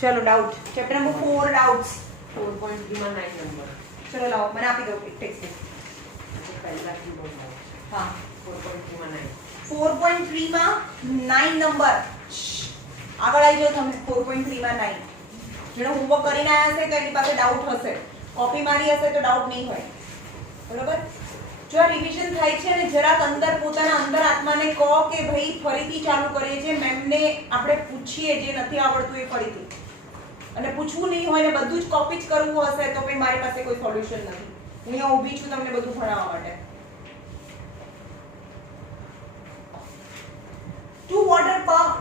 चलो doubt chapter number 4 doubts 4.3 માં 9 number चलो लाओ मैंने आप ही दो टेक्स्ट बुक પહેલા થી બોલવા हाँ 4.3 માં 9 4.3 માં 9 નંબર આગળ આવી જાઓ તમે 4.3 માં 9 જેનો હોમવર્ક કરીને આયા હશે તો એની પાસે ડાઉટ હશે કોપી મારી હશે તો ડાઉટ નહીં હોય બરોબર જો આ રિવિઝન થાય છે અને જરાક અંદર પોતાના અંદર આત્માને કહો કે ભાઈ ફરીથી ચાલુ કરીએ છે મેમને આપણે પૂછીએ જે નથી આવડતું એ ફરીથી અને પૂછવું નહીં હોય ને બધું જ કોપી જ કરવું હશે તો પછી મારી પાસે કોઈ સોલ્યુશન નથી હું અહીંયા ઊભી છું તમને બધું ભણાવવા માટે ટુ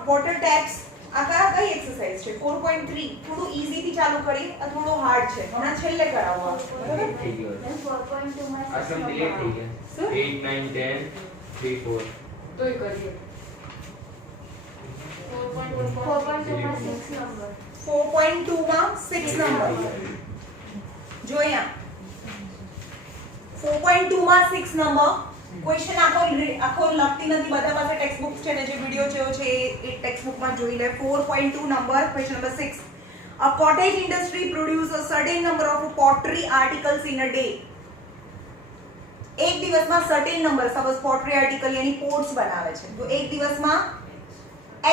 વોટર ટેપ્સ આ કઈ એક્સરસાઇઝ છે 4.3 થોડું ઈઝી થી ચાલુ કરી આ થોડું હાર્ડ છે હમણાં છેલ્લે કરાવવા બરાબર થઈ ગયો 4.2 માં આ સમ ડિલીટ થઈ ગયા શું 8 9 10 3 4 તોય કરીએ 4.2 માં 6 નંબર 4.2 માં 6 નંબર જો અહીંયા 4.2 માં 6 નંબર ક્વેશ્ચન આખો લખતી નથી બધા પાસે ટેક્સ્ટ બુક છે ને જે વિડિયો જેવો છે એ ટેક્સ્ટ બુક માં જોઈ લે 4.2 number question number 6 A cottage industry produce a certain number of pottery articles in a day એક દિવસમાં certain number suppose pottery article यानी પોટ્સ બનાવે છે તો એક દિવસમાં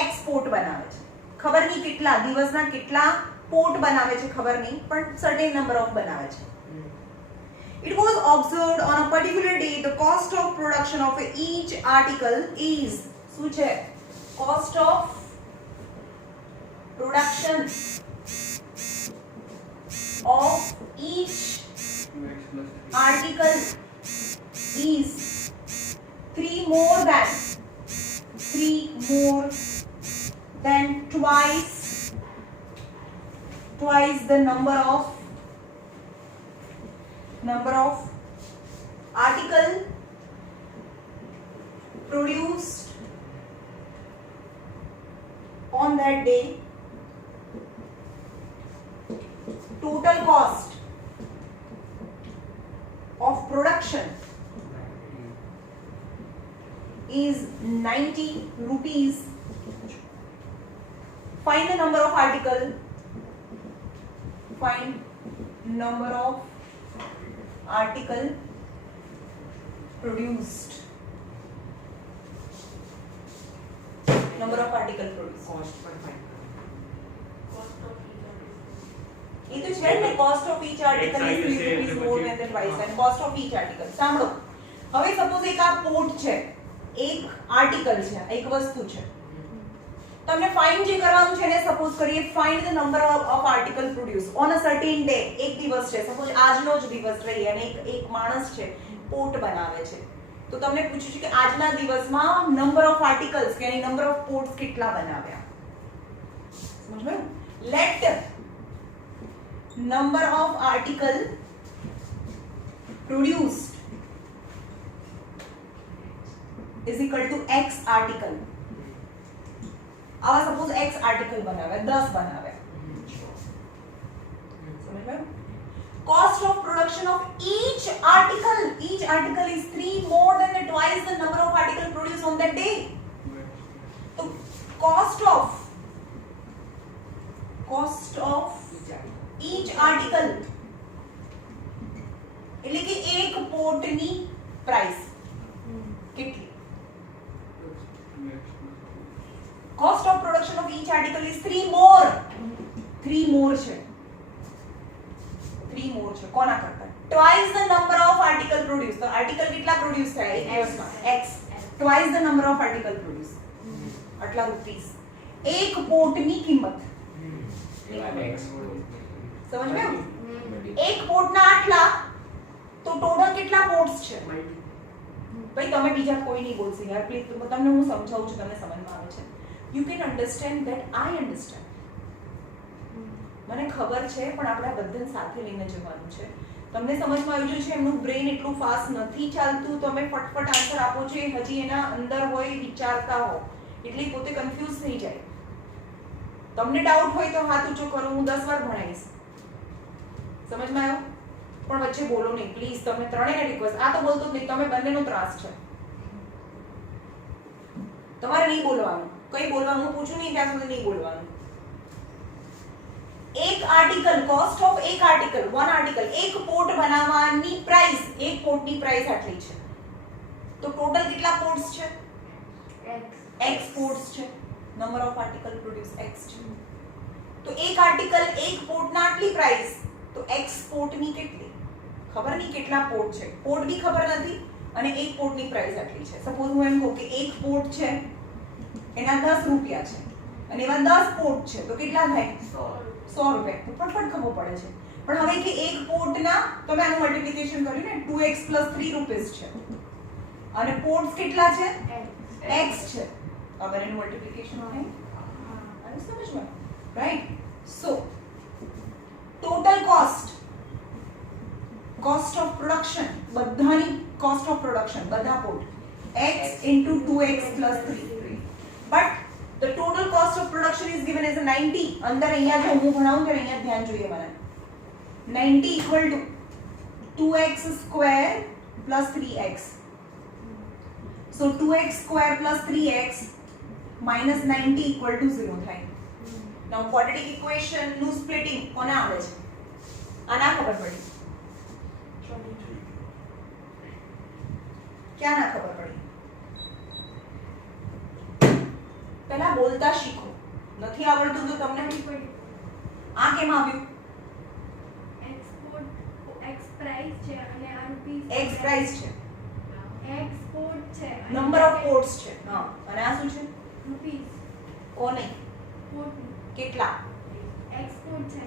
x પોટ બનાવે છે ખબર નહીં કેટલા દિવસના કેટલા પોટ બનાવે છે ખબર નહીં પણ certain number of બનાવે છે It was observed on a particular day the cost of production of each article is શું છે cost of production of each article is 3 more than twice the number of article produced on that day. Total cost of production is 90 rupees. Find the number of article. Find number of article produced. Number of article produced. Cost પણ find ये तो છે ને cost of each article is 3 rupees more than twice and cost of each article સાંભળો હવે suppose એક આ pot છે એક આર્ટિકલ છે એક વસ્તુ છે તમને ફાઇન્ડ જે કરવાનું છે ને સપોઝ કરીએ find the number of article produce on a certain day એક દિવસ છે સપોઝ આજનો જ દિવસ રહી અને એક માણસ છે પોટ બનાવે છે તો તમને પૂછ્યું છે કે આજના દિવસમાં નંબર ઓફ આર્ટિકલ્સ કે નંબર ઓફ પોટ્સ કેટલા બનાવ્યા સમજ્યું late number of article produced is equal to x article आवा सपोज x article बनावे 10 बनावे समझ में cost of production of each article is 3 more than twice the number of article produced on that day तो cost of each article એટલે કે એક પોટની price કેટલી cost of production of each article is 3 more છે 3 more છે કોના કરતા twice the number of article produced તો આર્ટિકલ કેટલા પ્રોડ્યુસ થાય એક દિવસમાં x twice the number of article produced આટલા રૂપીસ એક પોટની કિંમત समझ में एक पोट ना आटला तो टोटल કેટલા પોટ્સ છે ભાઈ તમે બીજા કોઈ નહીં બોલશો યાર પ્લીઝ તમને હું સમજાવું છું તમને સમજમાં આવે છે you can understand that I understand મને ખબર છે પણ આપણે બધાને સાથે લઈને જવાનું છે તમને સમજમાં આવી ગયું છે એમનું બ્રેન એટલું ફાસ્ટ નથી ચાલતું તમે ફટફટ આન્સર આપો છો હજી એના અંદર હોય વિચારતા હો એટલે પોતે કન્ફ્યુઝ થઈ જાય તમને ડાઉટ હોય તો હાથ ઊંચો કરો હું 10 વાર ભણાવીશ સમજમાં આવ્યો પણ વચ્ચે બોલો નહીં પ્લીઝ તમને ત્રણેયને રિક્વેસ્ટ આ તો બોલતો જ નહીં તમે બંનેનો ત્રાસ છે તમારે નહીં બોલવાનું કઈ બોલવાનું હું પૂછું નહીં ત્યાં સુધી નહીં બોલવાનું એક આર્ટિકલ કોસ્ટ ઓફ એક આર્ટિકલ વન આર્ટિકલ એક પોર્ટ બનાવવાની પ્રાઇસ એક પોર્ટની પ્રાઇસ આટલી છે તો ટોટલ કેટલા પોર્ટ્સ છે x પોર્ટ્સ છે number of article produce x છે તો એક આર્ટિકલ એક પોર્ટના આટલી પ્રાઇસ તો x પોર્ટની કેટલી ખબર નહીં કેટલા પોર્ટ છે પોર્ટ બી ખબર નથી અને એક પોર્ટની પ્રાઇસ આટલી છે સપોઝ હું એમ કહું કે એક પોર્ટ છે એના 10 રૂપિયા છે અને એવા 10 પોર્ટ છે તો કેટલા થાય 100 રૂપિયા તો ફટફટ ખબર પડે છે પણ હવે કે એક પોર્ટના તમે આનું મલ્ટીપ્લિકેશન કર્યું ને 2x + 3 રૂપીસ છે અને પોર્ટ્સ કેટલા છે x છે હવે એનું મલ્ટીપ્લિકેશન થાય અને સમજમાં right so total cost of production બધાની કોસ્ટ ઓફ પ્રોડક્શન બધા port x * 2x + 3 but the total cost of production is given as a 90 અંદર અહીંયા જો હું ભણાવું ત્યારે અહીંયા ધ્યાન જોઈએ મને 90 = 2x square plus 3x so 2x square plus 3x minus 90 = 0 થાય now quadratic equation નું splitting કોને આવડે છે આના ખબર પડી ક્યાં ના ખબર પડી પહેલા બોલતા શીખો નથી આવડતું તો તમને આ કેમ આવ્યું x પ્રાઇસ છે અને આ રૂપીસ x પ્રાઇસ છે x પોર્ટ છે નંબર ઓફ પોર્ટ્સ છે હા અને આ શું છે રૂપીસ કોને પોર્ટ કેટલા x પોર્ટ છે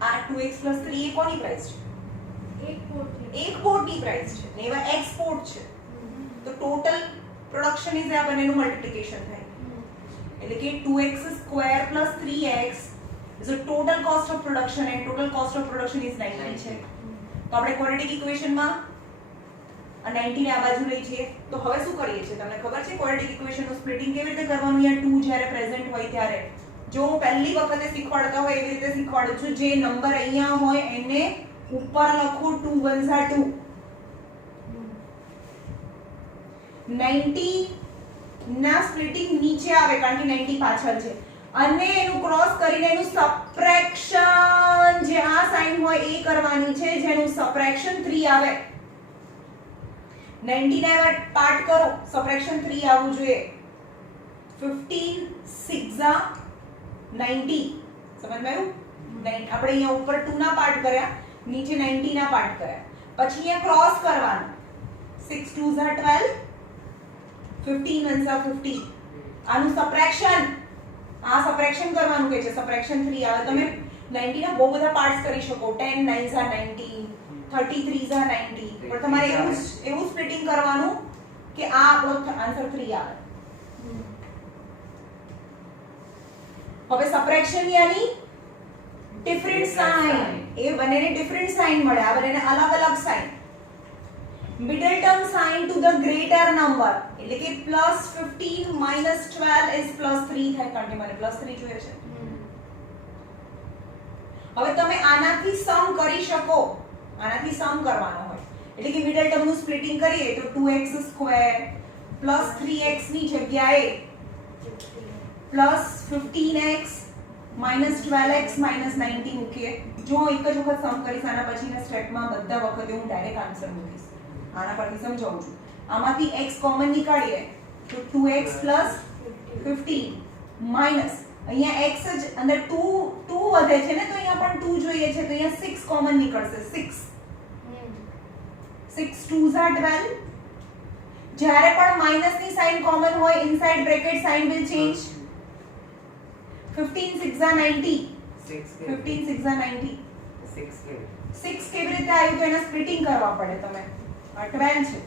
આ 2x + 3 એ કોની પ્રાઇસ છે એક પોર્ટ છે એક પોર્ટની પ્રાઇસ છે ને એવા x પોર્ટ છે તો ટોટલ પ્રોડક્શન ઇઝ આ બંનેનું મલ્ટીપ્લિકેશન થાય એટલે કે 2x square plus 3x is the total cost of production and total cost of production is 90 છે તો આપણે ક્વોડ્રેટિક ઇક્વેશનમાં આ 90 ને આ બાજુ લઈ જઈએ તો હવે શું કરીએ છીએ તમને ખબર છે ક્વોડ્રેટિક ઇક્વેશનનું સ્પ્લિટિંગ કેવી રીતે કરવાનું અહીંયા 2 જ્યારે પ્રેઝન્ટ હોય ત્યારે જો હું પહેલી વખતે શીખવાડતા હોય એવી રીતે શીખવાડું છું જે નંબર અહીંયા હોય એને ઉપર લખો 2 * 1 = 2 90 ના સ્પ્લિટિંગ નીચે આવે કારણ કે 90 પાછળ છે અને એનું ક્રોસ કરીને એનું સબટ્રેક્શન જે આ સાઇન હોય એ કરવાની છે જેનું સબટ્રેક્શન 3 આવે 90 ના એવા પાર્ટ કરો સબટ્રેક્શન 3 આવવું જોઈએ 15 6 90 સમજમાં આવ્યું આપણે અહીંયા ઉપર 2 ના પાર્ટ કર્યા નીચે 90 ના પાર્ટ કર્યા પછી અહીંયા ક્રોસ કરવાનું 6 2 12 15 1 15 આનું સબટ્રેક્શન આ સબટ્રેક્શન કરવાનું કે છે સબટ્રેક્શન 3 આવે તમે 90 ના બહુ બધા પાર્ટ્સ કરી શકો 10 9 90 33 90 પણ તમારે એવું સ્પ્લિટિંગ કરવાનું કે આ આપણો આન્સર 3 આવે હવે સબટ્રેક્શન યાની ડિફરન્ટ સાઇન એ બંનેને ડિફરન્ટ સાઇન મળે આ બંનેને અલગ અલગ sign middle term sign to the greater number એટલે કે +15 - 12 is +3 થાય કારણ કે મને +3 જોઈએ છે હવે તમે આનાથી સમ કરી શકો આનાથી સમ કરવાનો હોય એટલે કે મિડલ ટર્મ નું સ્પ્લિટિંગ કરીએ તો 2x સ્ક્વેર + 3x ની જગ્યાએ +15x - 12x - 90 મૂકીએ જો એક જ વખત સમ કરીશ આના પછીના સ્ટેપમાં બધા વખતે હું ડાયરેક્ટ આન્સર મૂકીશ આના પરથી સમજાવું છું આમાંથી x કોમન નીકાળીએ તો 2x + 15 માઈનસ અહીંયા x જ અંદર 2 વધે છે ને તો અહીંયા પણ 2 જોઈએ છે તો અહીંયા 6 કોમન નીકળશે 6 6 2 12 જ્યારે પણ માઈનસ ની સાઇન કોમન હોય inside bracket sign will change 15 6 90 15 6 90 6 કેવી રીતે આવ્યું તો એના સ્પ્લિટિંગ કરવા પડે તમે 12 છે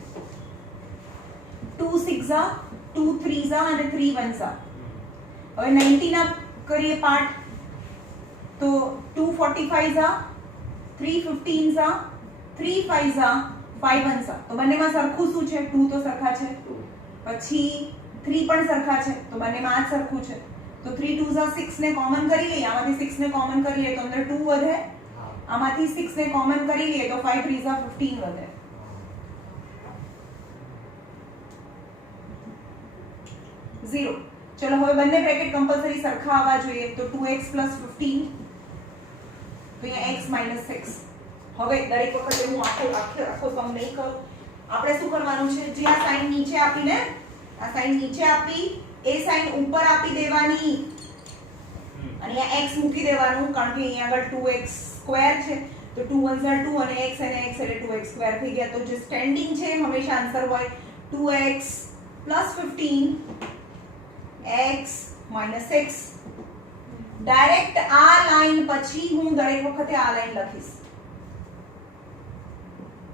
2 6 2 3 અને 3 1 હવે 90 ના કરીએ પાર્ટ તો 2 45 3 15 3 5 5 1 તો બંનેમાં સરખું શું છે 2 તો સરખા છે પછી 3 પણ સરખા છે તો બંનેમાં આ સરખું છે તો 3 2 6 ને કોમન કરી લઈએ આમાંથી 6 ને કોમન કરી લઈએ તો અંદર 2 વધે આમાંથી 6 ને કોમન કરી લઈએ તો 5 3 15 વધે 0 ચલો હવે બંને બ્રેકેટ કમ્પલસરી સરખા આવવા જોઈએ તો 2x + 15 તો અહીંયા x - 6. હવે દરેક વખતે હું આખો સમ નહીં કરું. આપણે શું કરવાનું છે, જે આ સાઈન નીચે આપીને આ સાઈન નીચે આપી એ સાઈન ઉપર આપી દેવાની અને અહીંયા x મૂકી દેવાનું, કારણ કે અહીંયા આગળ 2x² છે તો 2 * 1 = 2 અને x એટલે 2x² થઈ ગયા. તો જે સ્ટેન્ડિંગ છે હંમેશા આન્સર હોય 2x + 15 x - 6. ડાયરેક્ટ આ લાઈન પછી હું દરેક વખતે આ લાઈન લખીશ.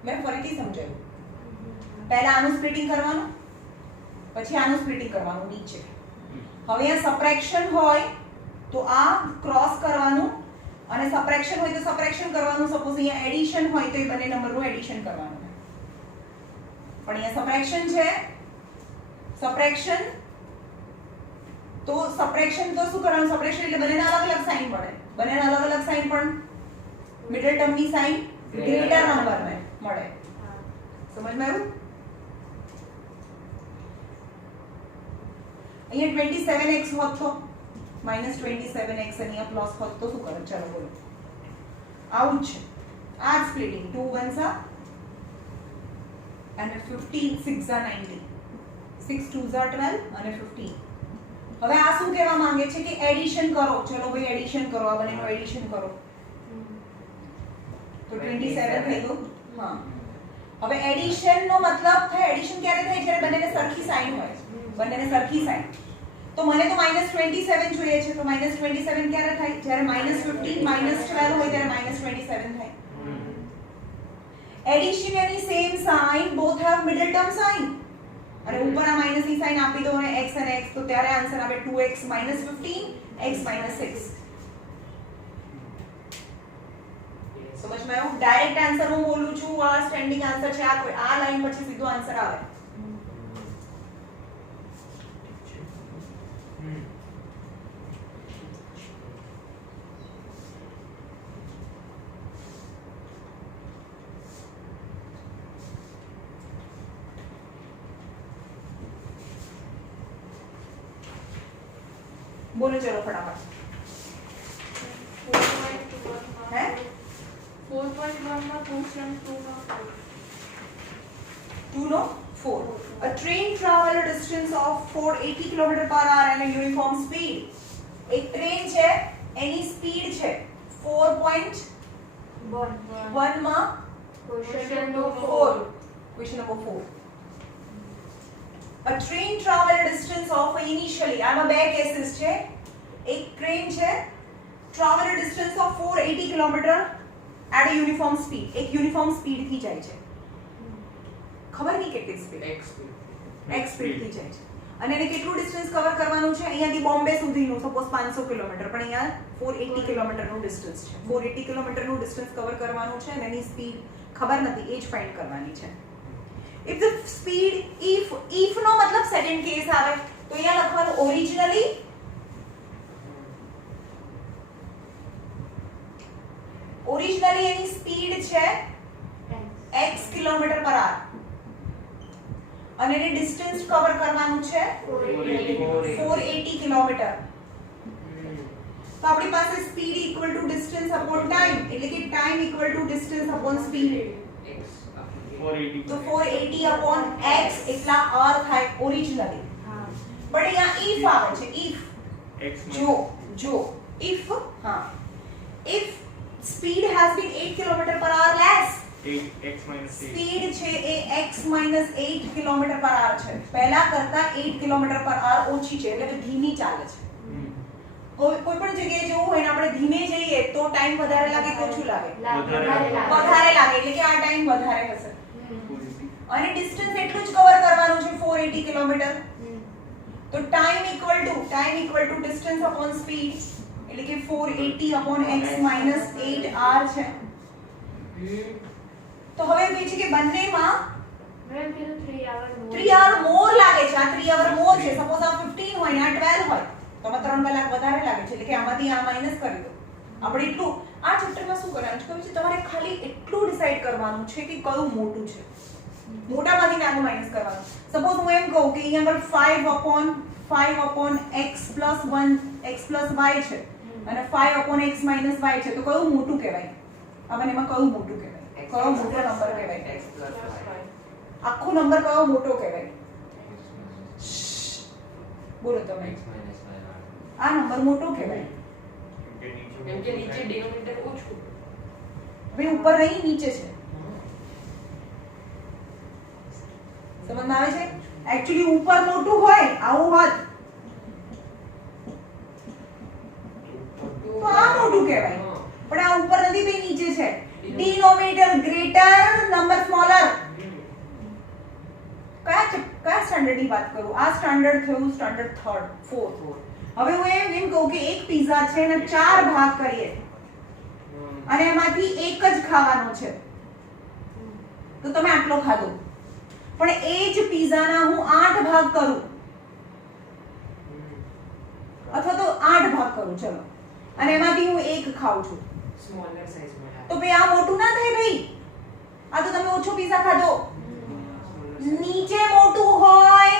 મેં ફરીથી સમજાવ્યું. પહેલા આનું સ્પ્લિટિંગ કરવાનું, પછી આનું સ્પ્લિટિંગ કરવાનું નીચે. હવે આ સબટ્રેક્શન હોય તો આ ક્રોસ કરવાનું અને સબટ્રેક્શન હોય તો સબટ્રેક્શન કરવાનું. સપોઝ અહીંયા એડિશન હોય તો એ બંને નંબરનું એડિશન કરવાનું. પણ અહીંયા સબટ્રેક્શન છે, સબટ્રેક્શન તો સબટ્રેક્શન તો શું કરવાનું, સબટ્રેક્શન એટલે બંનેના અલગ અલગ સાઈન પડે. બંનેના અલગ અલગ સાઈન પણ મિડલ ટર્મની સાઈન ગ્રેટર નંબરને મળે. સમજમાં આવ્યું? અહીંયા 27x હોત તો -27x અહીંયા પ્લસ હોત તો શું કરે? ચાલો બોલો. આવું જ છે. આ સ્પ્લિટિંગ 2 * 1 અને 15 6 * 90 6 2 * 12 અને 15. હવે આ શું કહેવા માંગે છે કે એડિશન કરો. ચલો ભાઈ એડિશન કરો, આ બંનેનું એડિશન કરો તો 27 થઈ ગયું. હા, હવે એડિશન નો મતલબ થાય, એડિશન ક્યારે થાય? જ્યારે બંનેને સરખી સાઈન હોય, બંનેને સરખી સાઈન. તો મને તો -27 જોઈએ છે, તો -27 ક્યારે થાય? જ્યારે -15 -12 હોય ત્યારે -27 થાય. એડિશન એની same sign, both have middle term sign. અને ઉપર આ માઈનસ ની સાઈન આપી દો અને x અને x, તો ત્યારે આન્સર આવે 2x - 15 x - 6. સમજમાં આવ્યું? ડાયરેક્ટ આન્સર હું બોલું છું, આ સ્ટેન્ડિંગ આન્સર છે, આ લાઈન પછી સીધો આન્સર આવે. બોલો ચલો ફટાફટ. 4.1 હે? 4.1 માં ક્વેશ્ચન 2 નો 2 નો 4. A train travel a distance of 480 km/h and a uniform speed. એક ટ્રેન છે, એની સ્પીડ છે 4.1 માં question 2 4. Question number 4. A train travel a distance of initially, આમાં બે કેસીસ છે. એક ટ્રેન છે, travel a distance of 480 km at a uniform speed. એક યુનિફોર્મ સ્પીડ થી જાય છે. ખબર નહીં કેટલી સ્પીડ? x સ્પીડ થી જાય છે. અને એને કેટલું ડિસ્ટન્સ કવર કરવાનું છે? અહીંયાથી બોમ્બે સુધીનું સપોઝ 500 કિલોમીટર, પણ અહીંયા 480 કિલોમીટરનું ડિસ્ટન્સ છે. 480 કિલોમીટરનું ડિસ્ટન્સ કવર કરવાનું છે અને એની સ્પીડ ખબર નથી, એ જ ફાઇન્ડ કરવાની છે. If the speed, if નો મતલબ સેકન્ડ કેસ આવે તો અહીંયા લખવાનું ઓરિજિનલી એની સ્પીડ છે x km/h અને એને ડિસ્ટન્સ કવર કરવાનું છે 480 કિલોમીટર. તો આપણી પાસે speed equal to distance upon time, એટલે કે time equal to distance upon speed. તો 480 અપોન x એટલા r થાય ઓરિજિનલી. બટ અહીંયા if આવે છે, if if speed has been 8 km/h less, speed છે એ x - 8 km/h છે, પહેલા કરતા 8 km/h ઓછી છે, એટલે કે ધીમી ચાલે છે. કોઈ પણ જગ્યાએ જવું હોય ને આપણે ધીમે જઈએ તો ટાઈમ વધારે લાગે કે ઓછું લાગે? વધારે લાગે, એટલે કે આ ટાઈમ વધારે હશે. અને ડિસ્ટન્સ એટલું જ કવર કરવાનું છે 480 કિલોમીટર. તો time equal to distance upon speed, એટલે કે 480 અપોન x - 8r છે. તો હવે એ છે કે બંનેમાં મેમ કીધું 3 hour 3 hour મોર લાગે છે. આ 3 hour મોર છે. સપોઝ આ 15 હોય ને આ 12 હોય તો આમાં 3 કલાક વધારે લાગે છે, એટલે કે આમાંથી આ માઈનસ કરી દો. આપણે એટલું આ ચેપ્ટરમાં શું કરવાનું છે ખબર છે? તમારે ખાલી એટલું ડિસાઈડ કરવાનું છે કે કયું મોટું છે. મોટામાંથી નાનું માઈનસ કરવાનું. સપોઝ હું એમ કહું કે અહીંયા આગળ 5/x + 1 x + y છે અને 5/x - y છે, તો કયું મોટું કહેવાય? આ બંનેમાં કયું મોટું કહેવાય? કયો મોટો નંબર કહેવાય? x + y. આખો નંબર કયો મોટો કહેવાય? બોલો તમે. x minus y r. આ નંબર મોટો કહેવાય. કેમ કે નીચે ડિનોમિનેટર ઓછું. હવે ઉપર નહીં, નીચે છે. સમજમાં આવે છે? એકચ્યુઅલી ઉપર મોટું હોય આવું વાત તો આ મોટું કહેવાય, હા. પણ આ ઉપર નથી ભાઈ, નીચે છે. Denominator greater, number smaller. કયા સ્ટાન્ડર્ડની વાત કરું? આ સ્ટાન્ડર્ડ થયું સ્ટાન્ડર્ડ 3rd 4th. હવે હું એમ કહું કે એક પિઝા છે અને 4 ભાગ કરીએ અને એમાંથી એક જ ખાવાનો છે, તો તમે આટલો ખાધો. પણ એ જ પિઝાના હું 8 ભાગ કરું અથવા તો 8 ભાગ કરું, ચલો, અને એમાંથી હું એક ખાઉં છું, સ્મોલર સાઈઝમાં. તો ભાઈ આ મોટું ના થાય ભાઈ. આ તો તમે ઓછો પિઝા ખાધો. નીચે મોટું હોય,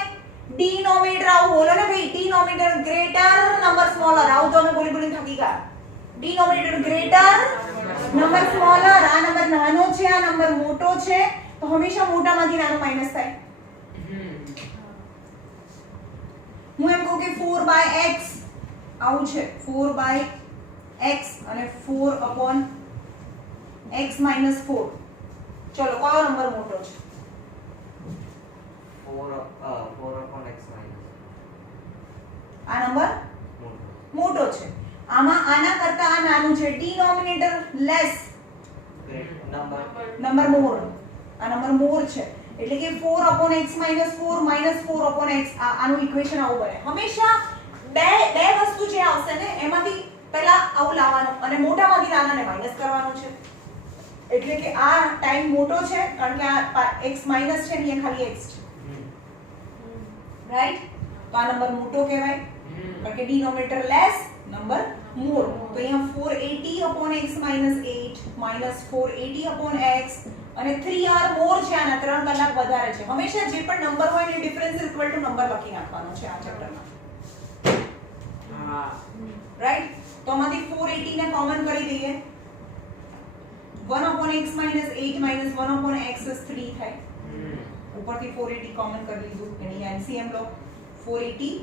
ડિનોમિનેટર આવું બોલો ને ભાઈ, ડિનોમિનેટર ગ્રેટર, નંબર સ્મોલર. આવું તો અમે બોલી થાકી ગયા. Denominator greater, number smaller. આ નંબર નાનો છે, આ નંબર મોટો છે, તો હંમેશા મોટામાંથી નાનું માઈનસ થાય. હું એમ કહું કે 4/x આવું છે, 4/x અને 4/x - 4. ચલો, કયો નંબર મોટો છે? 4/x minus. આ નંબર મોટો છે. આમાં આના કરતા આ નાનું છે. Denominator less, Great number. Number more. આ નંબર મોર છે, એટલે કે 4/x - 4 - 4/x. આનું ઇક્વેશન આવું બને. હંમેશા બે વસ્તુ જે આવશે ને એમાંથી પહેલા આવું લાવવાનું અને મોટામાંથી નાનાને માઈનસ કરવાનું છે. એટલે કે આ ટાઈમ મોટો છે કારણ કે આ x માઈનસ છે ને અહીંયા ખાલી x છે, રાઈટ? તો આ નંબર મોટો કહેવાય કારણ કે ડિનોમિનેટર લેસ, નંબર મોર. તો અહીંયા 480/x - 8 - 480/x અને 3r મોર છે, આના 3 કલાક વધારે છે. હંમેશા જે પણ નંબર હોય ને ડિફરન્સ ઇક્વલ ટુ નંબર લખી નાખવાનો છે આ ચેપ્ટરમાં, હા. રાઈટ? તો આમાંથી 480 ને કોમન કરી દઈએ. 1/x - 8 - 1/x is 3 થાય. ઉપરથી 480 કોમન કરી લીધું, એની LCM લો. 480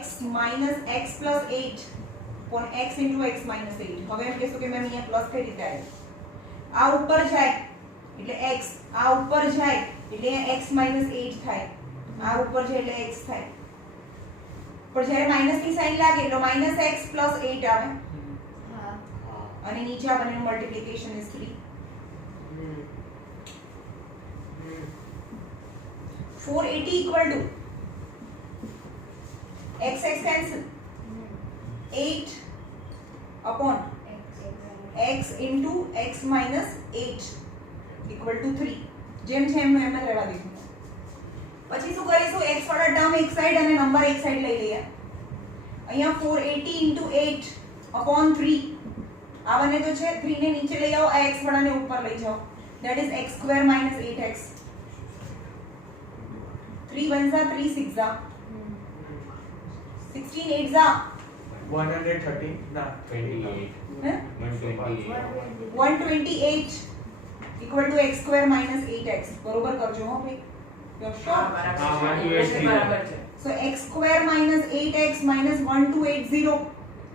x minus x plus 8 upon x into x minus 8. હવે એમ કહેશો કે મેમ અહીંયા પ્લસ કઈ રીતે આવ્યું? આ ઉપર જાય એટલે x, આ ઉપર જાય એટલે અહીંયા x minus 8 થાય, આ ઉપર જાય એટલે x થાય. પણ જ્યારે માઈનસ ની સાઈન લાગે એટલે minus x plus 8 આવે અને નીચે આ બંનેનું multiplication is 3. 480 equal to x cancel 8 upon x into x minus 8 equal to 3. જેમ છે એમ રહેવા દીધું. પછી શું કરીશું? x વાળા ટર્મ એક સાઈડ અને નંબર એક સાઈડ લઈ લઈએ. અહીંયા 480 into 8 upon 3. આ બંને તો છે, 3 ને નીચે લઈ આવો, આ x વાળાને ઉપર લઈ જાઓ. That is x square minus 8x. 3 1s are 3 6s are 16 8s are 130 ના 28. huh? 128. 128 equal to x square minus 8x. બરોબર કરજો હો ભાઈ. You are sure? હા, 128 બરાબર છે. So x square minus 8x minus 1280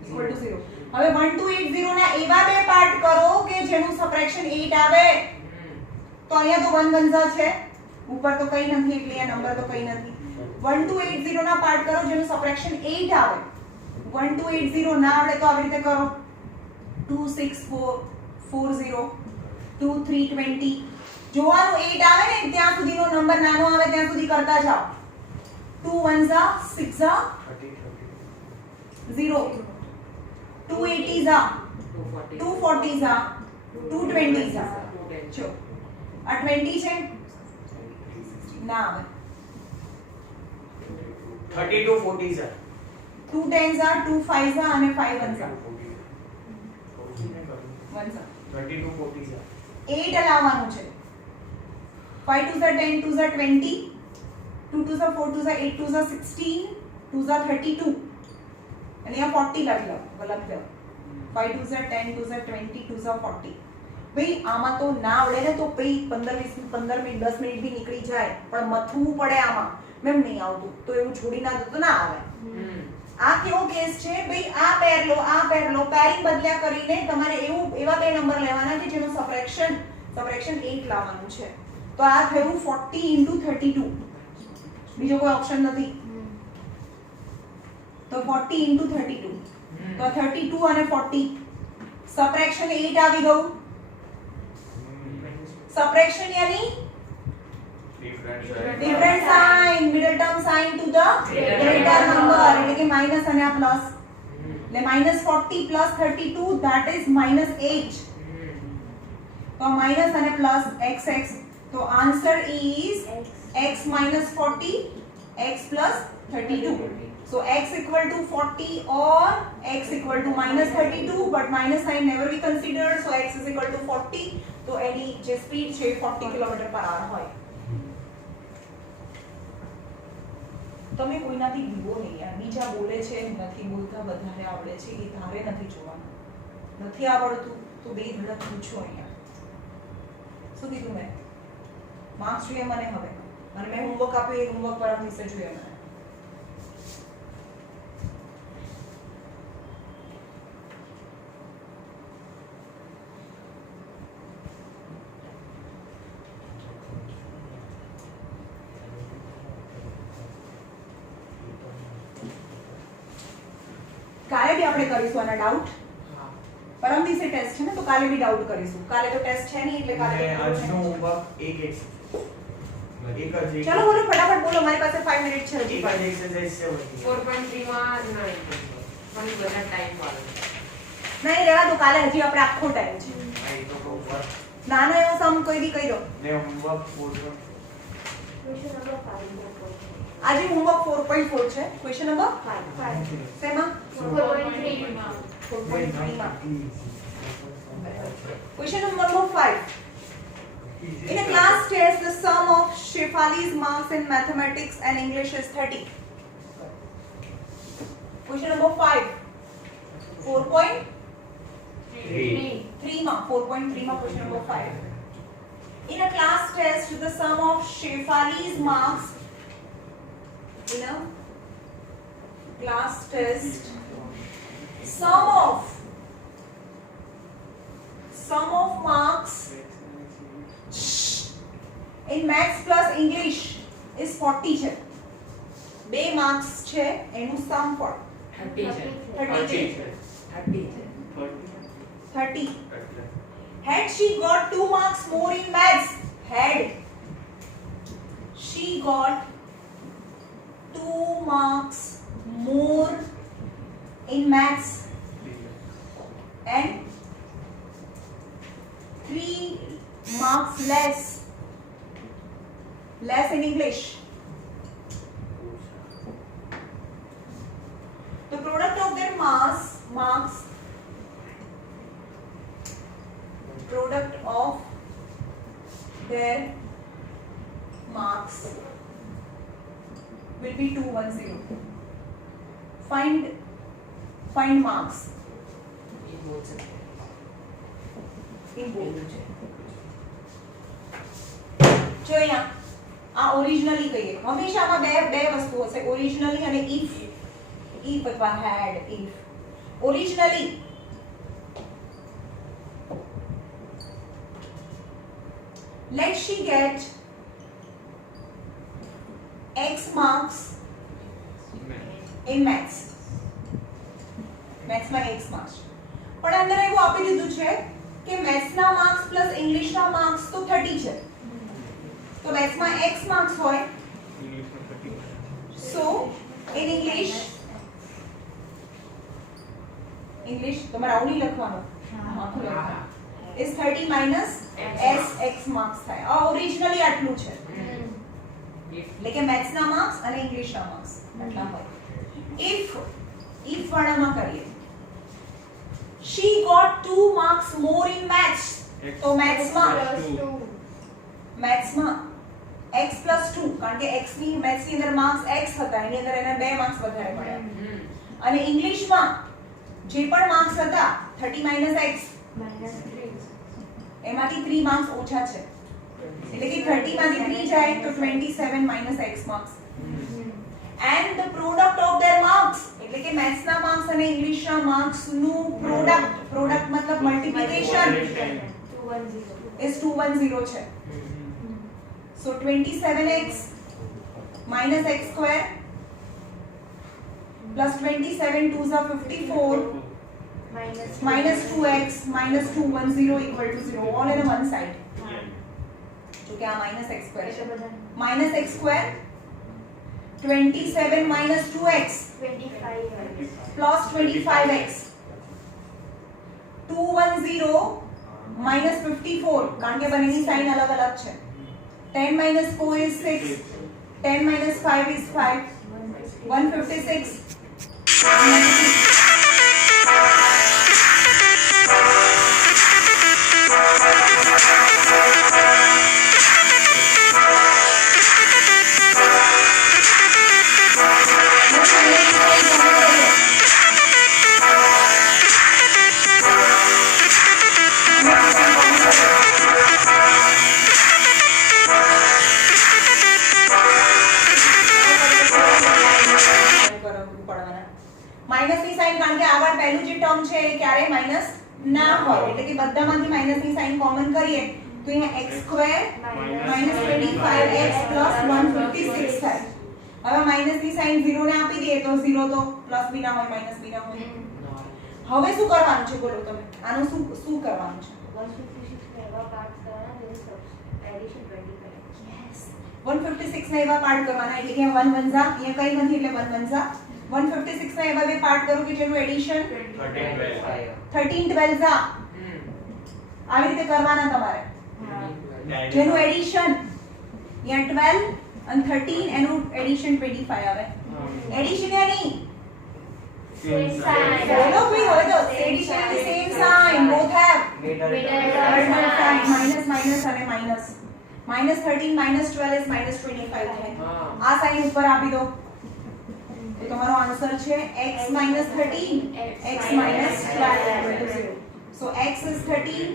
equal to 0. હવે 1280 ના એવા બે પાર્ટ કરો કે જેનું સબટ્રેક્શન 8 આવે. તો અહીંયા તો 1 1 છે, ઉપર તો કઈ નથી એટલે આ નંબર તો કઈ નથી. 1280 ના પાર્ટ કરો જેનું સબટ્રેક્શન 8 આવે. 1280 ના આવડે તો આવી રીતે કરો. 26440 2320. જોવાનું 8 આવે ને ત્યાં સુધીનો નંબર નાનો આવે ત્યાં સુધી કરતા જાઓ. 2 1s are 6 are 0. 280s are 240s are 220s are. જો આ 20 છે ના આવે. 32 40 sir. 2 10s are 2 5s are અને 5 1s are 1s are. 32 40 sir. 8 લાવવાનું છે. 5 2s are 10, 2s are 20, 2 2s are 4, 2s are 8, 2s are 16, 2s are 32 અને અહીંયા 40 લખી લો લખી લો 5 2s are 10, 2s are 20, 2s are 40. ભાઈ આમાં તો ના આવડે ને તો ભાઈ 15 મિનિટ 10 મિનિટ બી નીકળી જાય પણ મથવું પડે આમાં મેમ નહીં આવતું તો એવું છોડી ના દો તો ના આવે. આ કેવો કેસ છે ભાઈ આ પેર લો પેરિંગ બદલ્યા કરીને તમારે એવા બે નંબર લેવાના કે જેનો સબટ્રેક્શન 8 લાવવાનું છે. તો આ થયું 40 * 32 બીજો કોઈ ઓપ્શન નથી તો 40 * 32 તો 32 અને 40 સબટ્રેક્શન 8 આવી ગયું. સબટ્રેક્શન યાની different sign middle term sign to the greater number એટલે કે માઈનસ અને આ પ્લસ એટલે -40 + 32 that is -8 તો માઈનસ અને પ્લસ xx તો answer is x - 40 x + 32 so x = 40 or x = -32 but minus sign never be considered so x = 40 તો એની જે સ્પીડ છે 40 km/h હોય. તમે કોઈનાથી વિવો નહીં યાર બીજા બોલે છે નથી બોલતા વધારે આવડે છે એ ધારે નથી જોવાનું નથી આવડતું તો બે ધડક પૂછો અહીંયા શું કીધું મેં માર્ક્સ જોઈએ મને હવે અને મેં હોમવર્ક આપ્યું એ હોમવર્ક પરમ વિશે જોઈએ મને કાલે બી આપણે કરીશું આના ડાઉટ પરમ દિવસે ટેસ્ટ છે ને તો કાલે બી ડાઉટ કરીશું કાલે તો ટેસ્ટ છે નહીં એટલે કાલે આજનો હોમવર્ક એક જ ચલો બોલો ફટાફટ બોલો મારી પાસે 5 મિનિટ છે હજી એક જ એક્સરસાઇઝ છે બધી 4.3 માં નહીં પણ બધા ટાઈમ વાળો નહીં રહેવા દો કાલે હજી આપણે આખો ટાઈમ છે આ તો હોમવર્ક નાનો એવો સમ કોઈ બી કહી દો ને હોમવર્ક 4 Question number 5. આજે હોમવર્ક 4.4 છે ક્વેશ્ચન નંબર 5. શેમાં 4.3 માં. 4.3 માં question number 5 In a class test, the sum of Shefali's marks in mathematics and English is 30. Question number 5. 4.3 mark. 4.3 mark. Question number 5. In a class test, the sum of Shefali's marks in a class test, sum of marks in maths plus English is 40 છે બે marks છે એનું સમ પણ 30 છે 30 છે 30 had she got 2 marks more in maths had she got 2 marks more in maths and 3 marks less in English. The product of their marks product of their marks will be 210. Find marks એ બોલ છે in both. જો અહીંયા આ originally કહીએ હંમેશા આમાં બે વસ્તુ હશે ઓરિજિનલી અને if અથવા had if originally let she get x marks in maths માં x marks પણ અંદર એવું આપી દીધું છે કે મેથ્સ ના માર્ક્સ પ્લસ ઇંગ્લિશ ના માર્ક્સ તો 30 છે તો મેથ્સ માં x માર્ક્સ હોય સો ઇન ઇંગ્લિશ તમારે આવું નહીં લખવાનું આખું લખવાનું is 30 minus s x marks થાય આ ઓરિજિનલી આટલું છે એટલે કે મેથ્સ ના માર્ક્સ અને ઇંગ્લિશ ના માર્ક્સ આટલા હોય if વાળામાં કરીએ she got 2 marks more in maths તો maths માં x + 2 કારણ કે x ની મેથ્સ ની અંદર માર્ક્સ x હતા એની અંદર એને 2 માર્ક્સ વધારે મળ્યા હમ. અને ઇંગ્લિશમાં જે પણ માર્ક્સ હતા 30 - x -3. એમાંથી 3 માર્ક્સ ઓછા છે એટલે કે 30 માંથી 3 જાય તો 27 - x marks and the product of their marks એટલે કે મેથ્સ ના માર્ક્સ અને ઇંગ્લિશ ના માર્ક્સ નું પ્રોડક્ટ મતલબ મલ્ટીપ્લિકેશન 210. is 210 છે so 27x minus x square plus 27 2s are 54 minus 2x minus 210 equal to 0 all in one side તો કે આ minus x square છે minus x square 27 minus 2x 25. plus 25x 210 minus 54 કારણ કે બંનેની sign અલગ અલગ છે 10 minus 4 is 6 10 minus 5 is 5 156 minus ની સાઇન કારણ કે આગળ પહેલું જે ટર્મ છે એ ક્યારે માઇનસ ના હોય એટલે કે બધામાંથી માઇનસ ની સાઇન કોમન કરીએ તો અહીંયા x સ્ક્વેર -25x 156 થાય હવે માઇનસ ની સાઇન 0 ને આપી દઈએ તો 0 તો પ્લસ બી ના હોય માઇનસ બી ના હોય હવે શું કરવાનું છે બોલો તમે આનું શું કરવાનું છે 156 ને એવા પાર્ટ કરવાના જેને એડિશન 25. યસ 156 ના એવા પાર્ટ કરવાના એટલે કે 1 વંજા અહીંયા કઈ નથી એટલે 1 વંજા 156 ના એવા બે પાર્ટ કરો કે જેનું એડિશન 13 12 આવી રીતે કરવાના તમારે જેનું એડિશન અહીંયા 12 અને 13 એનું એડિશન 25 આવે એડિશન યા નહીં Same sign. બોલો ભાઈ હવે તો એડિશન ની same sign both have minus minus અને માઇનસ -13 -12 is -25 થાય આ સાઇન ઉપર આપી દો તો તમારો આન્સર છે x - 13 x - 12 so x is 13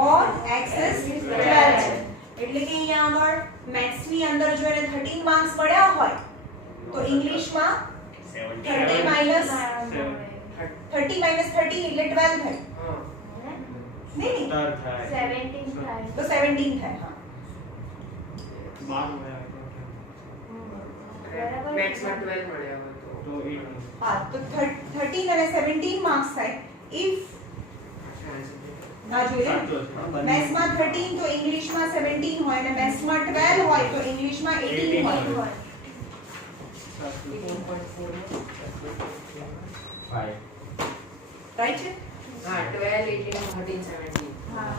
or x is 12 એટલે કે અહીંયા આગળ મેથ્સ ની અંદર જો એને 13 માર્ક્સ પડ્યા હોય તો ઇંગ્લિશમાં 30 minus 13 એટલે 12 થાય નહીં 17 થાય. તો 17 થાય હા બરાબર. મેથ્સમાં 12 મળ્યા હોય તો હા તો 13 અને 17 માર્ક્સ થાય ઇફ ના જોઈએ મેથ્સમાં 13 તો ઇંગ્લિશમાં 17 હોય અને મેથ્સમાં 12 હોય તો ઇંગ્લિશમાં 18 હોય 4.4 5 રાઈટ છે હા 12 18 13 17 હા.